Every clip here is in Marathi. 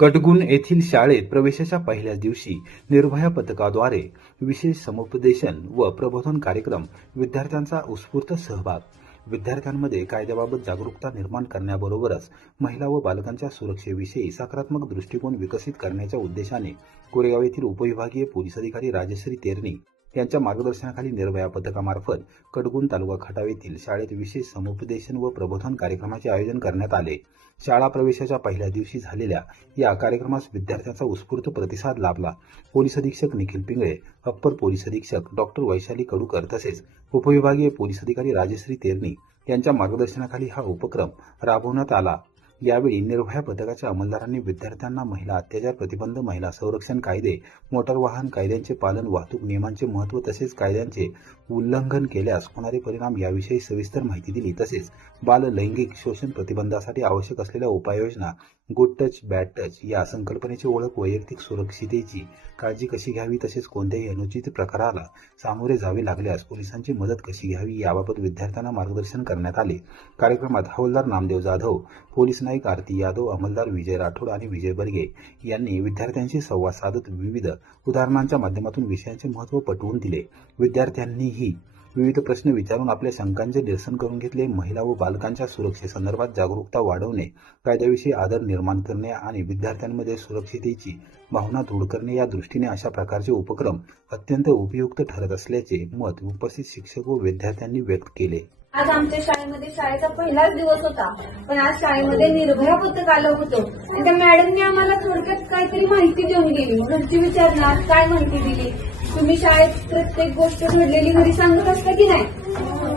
कटगुण येथील शाळेत प्रवेशाच्या पहिल्याच दिवशी निर्भया पथकाद्वारे विशेष समुपदेशन व प्रबोधन कार्यक्रम, विद्यार्थ्यांचा उत्स्फूर्त सहभाग. विद्यार्थ्यांमध्ये कायद्याबाबत जागरूकता निर्माण करण्याबरोबरच महिला व बालकांच्या सुरक्षेविषयी सकारात्मक दृष्टिकोन विकसित करण्याच्या उद्देशाने कोरेगाव येथील उपविभागीय पोलीस अधिकारी राजश्री तेरणी यांच्या मार्गदर्शनाखाली निर्भया पथकामार्फत कटगुण तालुका खटाव येथील शाळेत विशेष समुपदेशन व प्रबोधन कार्यक्रमाचे आयोजन करण्यात आले. शाळा प्रवेशाच्या पहिल्या दिवशी झालेल्या या कार्यक्रमास विद्यार्थ्यांचा उत्स्फूर्त प्रतिसाद लाभला. पोलीस अधीक्षक निखिल पिंगळे, अप्पर पोलीस अधीक्षक डॉक्टर वैशाली कडूकर तसेच उपविभागीय पोलीस अधिकारी राजश्री तेरणी यांच्या मार्गदर्शनाखाली हा उपक्रम राबवण्यात आला. यावेळी निर्भया पथकाच्या अंमलदारांनी विद्यार्थ्यांना महिला अत्याचार प्रतिबंध, महिला संरक्षण कायदे, मोटार वाहन कायद्यांचे पालन, वाहतूक नियमांचे महत्त्व तसेच कायद्यांचे उल्लंघन केल्यास होणारे परिणाम याविषयी सविस्तर माहिती दिली. तसेच बाल लैंगिक शोषण प्रतिबंधासाठी आवश्यक असलेल्या उपाययोजना, गुड टच बॅड टच या संकल्पनेची ओळख, वैयक्तिक सुरक्षितेची काळजी कशी घ्यावी तसेच कोणत्याही अनुचित प्रकाराला सामोरे जावे लागल्यास पोलिसांची मदत कशी घ्यावी याबाबत विद्यार्थ्यांना मार्गदर्शन करण्यात आले. कार्यक्रमात हवालदार नामदेव जाधव, पोलीस नाईक आरती यादव, अंमलदार विजय राठोड आणि विजय बर्गे यांनी विद्यार्थ्यांशी संवाद साधत विविध उदाहरणांच्या माध्यमातून विषयांचे महत्त्व पटवून दिले. विद्यार्थ्यांनीही विविध प्रश्न विचारून आपल्या शंकांचे निरसन करून घेतले. महिला व बालकांच्या सुरक्षेसंदर्भात जागरूकता वाढवणे, कायद्याविषयी आदर निर्माण करणे आणि विद्यार्थ्यांमध्ये सुरक्षितेची भावना दृढ करणे या दृष्टीने अशा प्रकारचे उपक्रम अत्यंत उपयुक्त ठरत असल्याचे मत उपस्थित शिक्षक व विद्यार्थ्यांनी व्यक्त केले. आज आमच्या शाळेमध्ये शाळेचा पहिलाच दिवस होता, पण आज शाळेमध्ये निर्भया पथक आलं होतं आणि त्या मॅडमने आम्हाला थोडक्यात काहीतरी माहिती देऊन गेली. घरची विचारणार काय माहिती दिली, तुम्ही शाळेत प्रत्येक गोष्ट घडलेली घरी सांगत असता की नाही?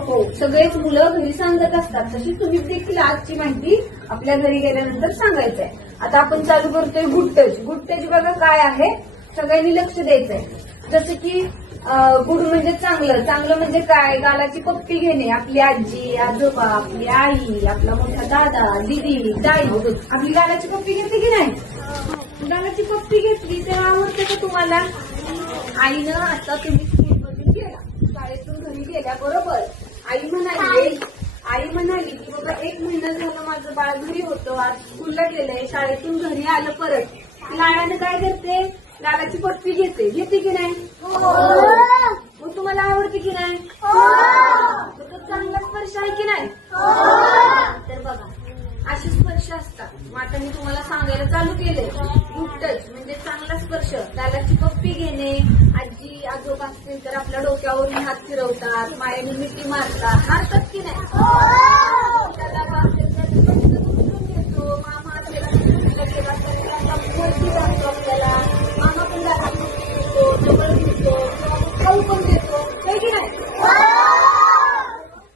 हो, सगळेच मुलं घरी सांगत असतात. तशी तुम्ही देखील आजची माहिती आपल्या घरी गेल्यानंतर सांगायचंय. आता आपण चालू करतोय गुड टच. गुड टच बघा काय आहे, सगळ्यांनी लक्ष द्यायचंय. जसं की गुड म्हणजे चांगलं, चांगलं म्हणजे काय, गालाची पप्पी घेणे. आपली आजी, आजोबा, आपली आई, आपला मोठा दादा, दिदी, ताई आपली गालाची पप्पी घेते की नाही? गालाची पप्पी घेतली तर आवडते का तुम्हाला? आईनं आता तुम्ही स्कूलमधून गेला, शाळेतून घरी गेल्याबरोबर आई म्हणाली की बाबा 1 महिना झालं माझं बाळ घरी होतं, आज स्कूलला गेलंय, शाळेतून घरी आलं परत. लाडानं काय करते, गालाची पप्पी घेते की नाही? मग तुम्हाला आवडते की नाही? तो चांगला स्पर्श आहे की नाही? तर बघा असे स्पर्श असतात. मग आता मी तुम्हाला सांगायला चालू केलंय. गुड टच म्हणजे चांगला स्पर्श, गालाची पप्पी घेणे. आजी आजोबा असतील तर आपल्या डोक्यावरून हात फिरवतात, मायाने मिठी मारतात की नाही? त्याला घेतो, मामा असेल आपल्याला, मामा पण देतो, जवळ घेतो, खाऊ पण देतो, आहे की नाही?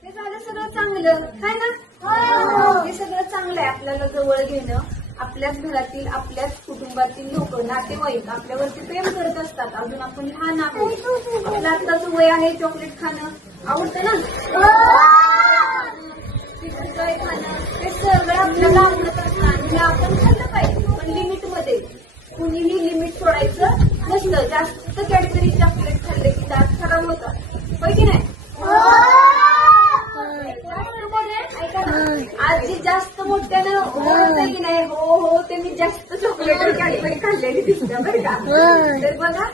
हे झालं सगळं चांगलं आहे ना? हे सगळं चांगलं आहे. आपल्याला जवळ घेणं, आपल्याच घरातील, आपल्याच कुटुंबातील लोक, नातेवाईक आपल्यावरती प्रेम करत असतात. अजून आपण लहान आहोत, आपलं आत्ताचं वय आहे चॉकलेट खाणं आवडतं ना, काय खाणं, हे सगळं आपल्याला आवडत असतात. हे आपण खाल्लं पाहिजे, पण लिमिटमध्ये. कुणीही लिमिट सोडायचं नसतं. जास्त कॅडबरी चॉकलेट खाल्ले की दात खराब होतात, होय की नाही? आजी जास्त मोठ्यानं होत की नाही? हो, ते मी जास्त चॉकलेट कॅडबरी खाल्लेली दिसतं बरं का. तर बघा